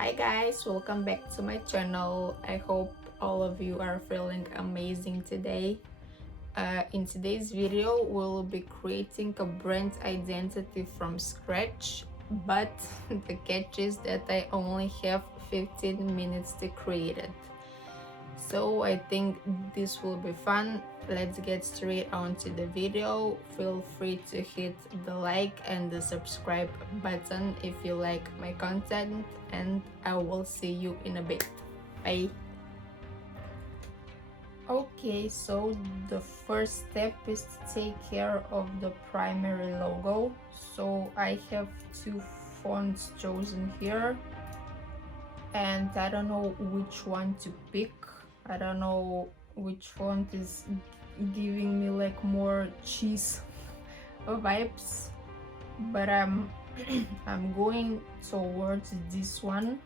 Hi guys, welcome back to my channel. I hope all of you are feeling amazing today. In today's video, we'll be creating a brand identity from scratch, but the catch is that I only have 15 minutes to create it. So I think this will be fun. Let's get straight on to the video. Feel free to hit the like and the subscribe button if you like my content, and I will see you in a bit. Bye. Okay, so the first step is to take care of the primary logo. So I have two fonts chosen here, and I don't know which one to pick. I don't know which font is giving me like more cheese vibes, but I'm going towards this one.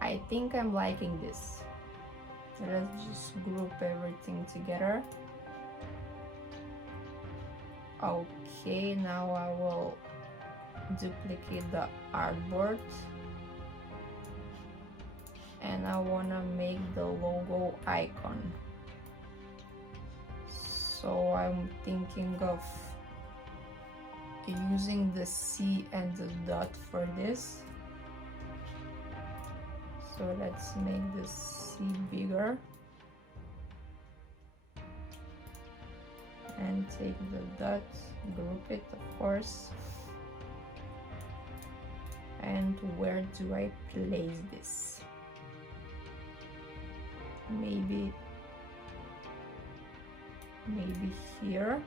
I think I'm liking this. Let's just group everything together. Okay, now I will duplicate the artboard, and I want to make the logo icon. So I'm thinking of using the C and the dot for this. So let's make the C bigger and take the dot, group it of course. And where do I place this? Maybe here.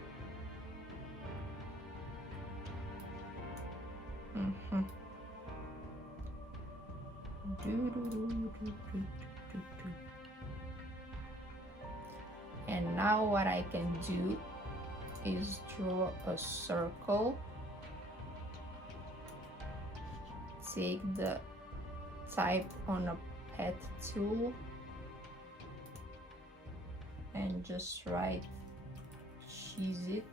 And now what I can do is draw a circle, take the type on a pet tool and just write cheese it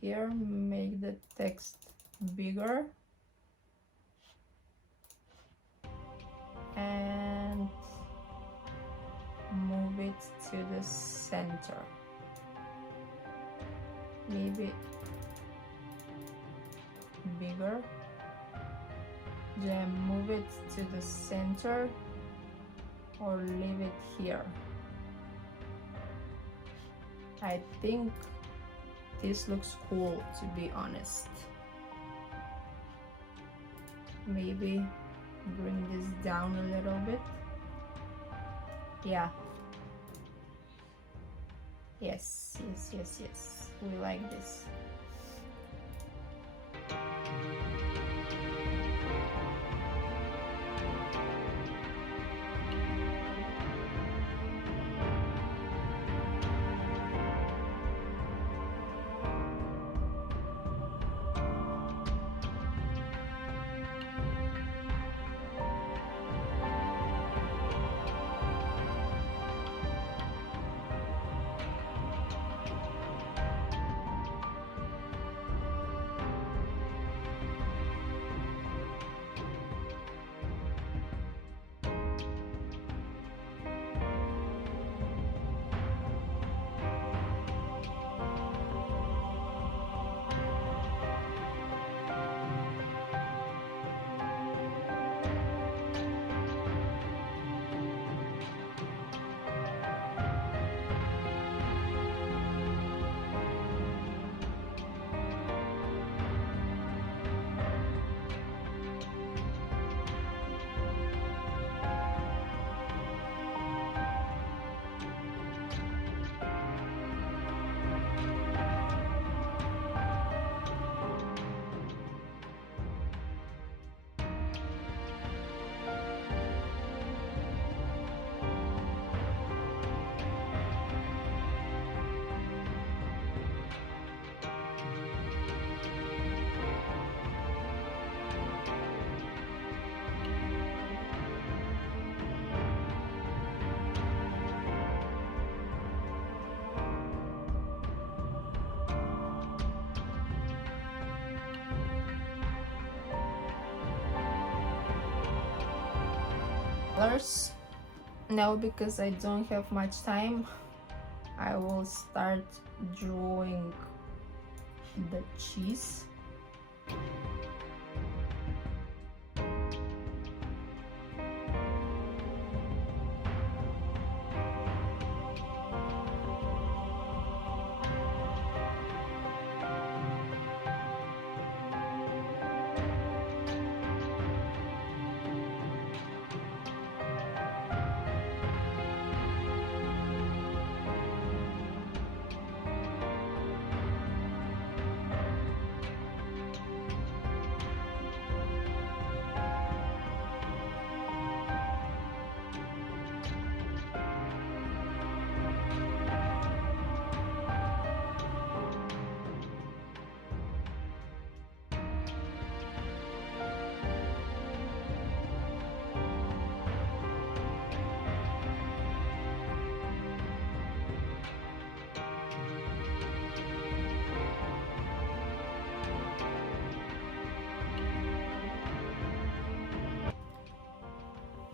here, make the text bigger and move it to the center, maybe bigger, then move it to the center or leave it here? I think this looks cool, to be honest. Maybe bring this down a little bit. Yeah. Yes, yes, yes, yes. We like this. Colors. Now, because I don't have much time, I will start drawing the cheese.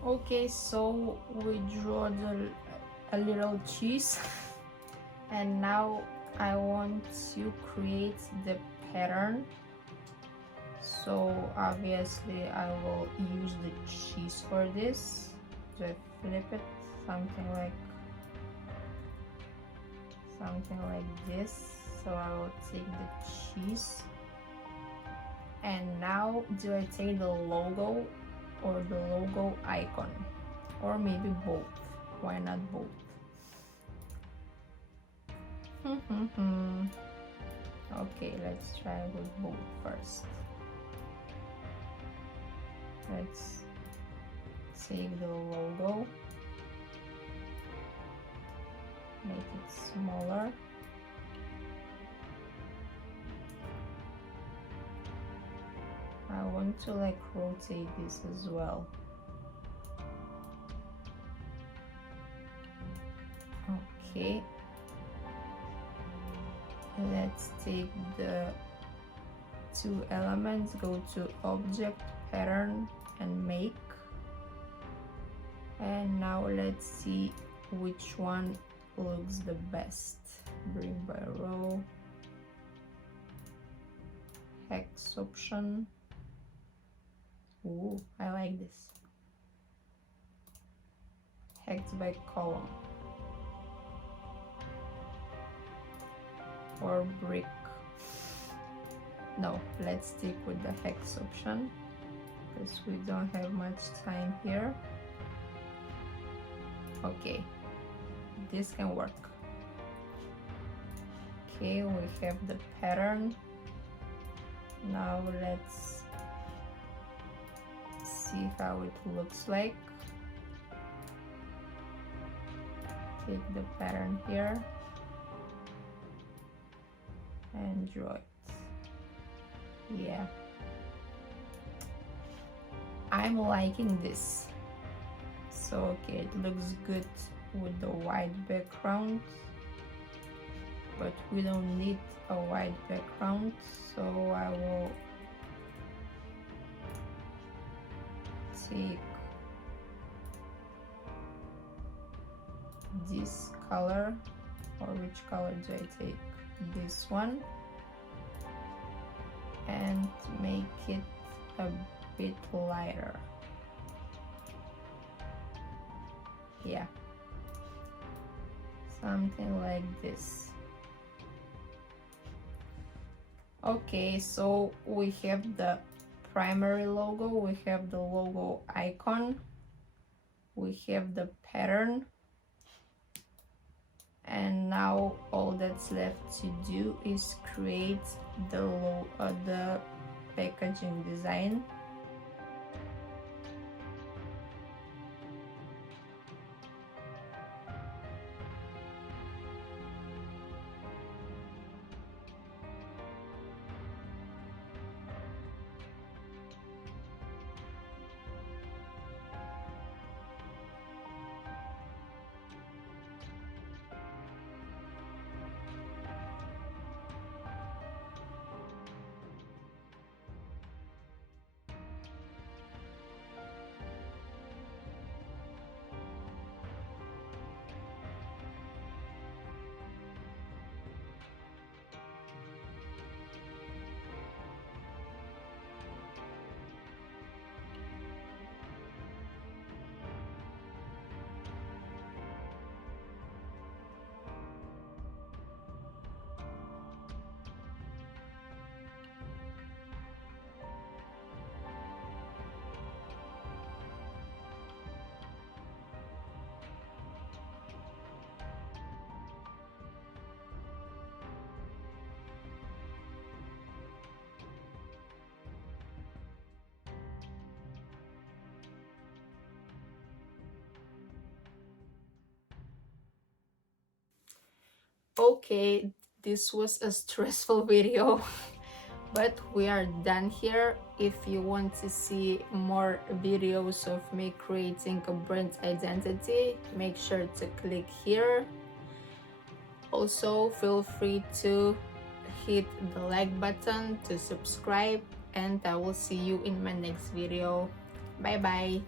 Okay, so we draw a little cheese and now I want to create the pattern. So obviously I will use the cheese for this. So I flip it something like this. So I will take the cheese, and now do I take the logo or the logo icon, or maybe both? Why not both? Okay, let's try with both first. Let's take the logo, make it smaller. I want to like rotate this as well. Okay, let's take the two elements, go to object, pattern, and make, and now let's see which one looks the best. Bring by row, hex option. Ooh, I like this. text by column or brick. No, let's stick with the hex option because we don't have much time here. Okay, this can work. Okay, we have the pattern. Now let's see how it looks like. Take the pattern here and draw it. Yeah, I'm liking this. So okay, it looks good with the white background, but we don't need a white background, so I will take this color, or which color do I take? This one, and make it a bit lighter. Yeah, something like this. Okay, so we have the primary logo, we have the logo icon, we have the pattern, and now all that's left to do is create the packaging design. Okay, this was a stressful video, but we are done here. If you want to see more videos of me creating a brand identity, make sure to click here. Also, feel free to hit the like button to subscribe, and I will see you in my next video. Bye bye.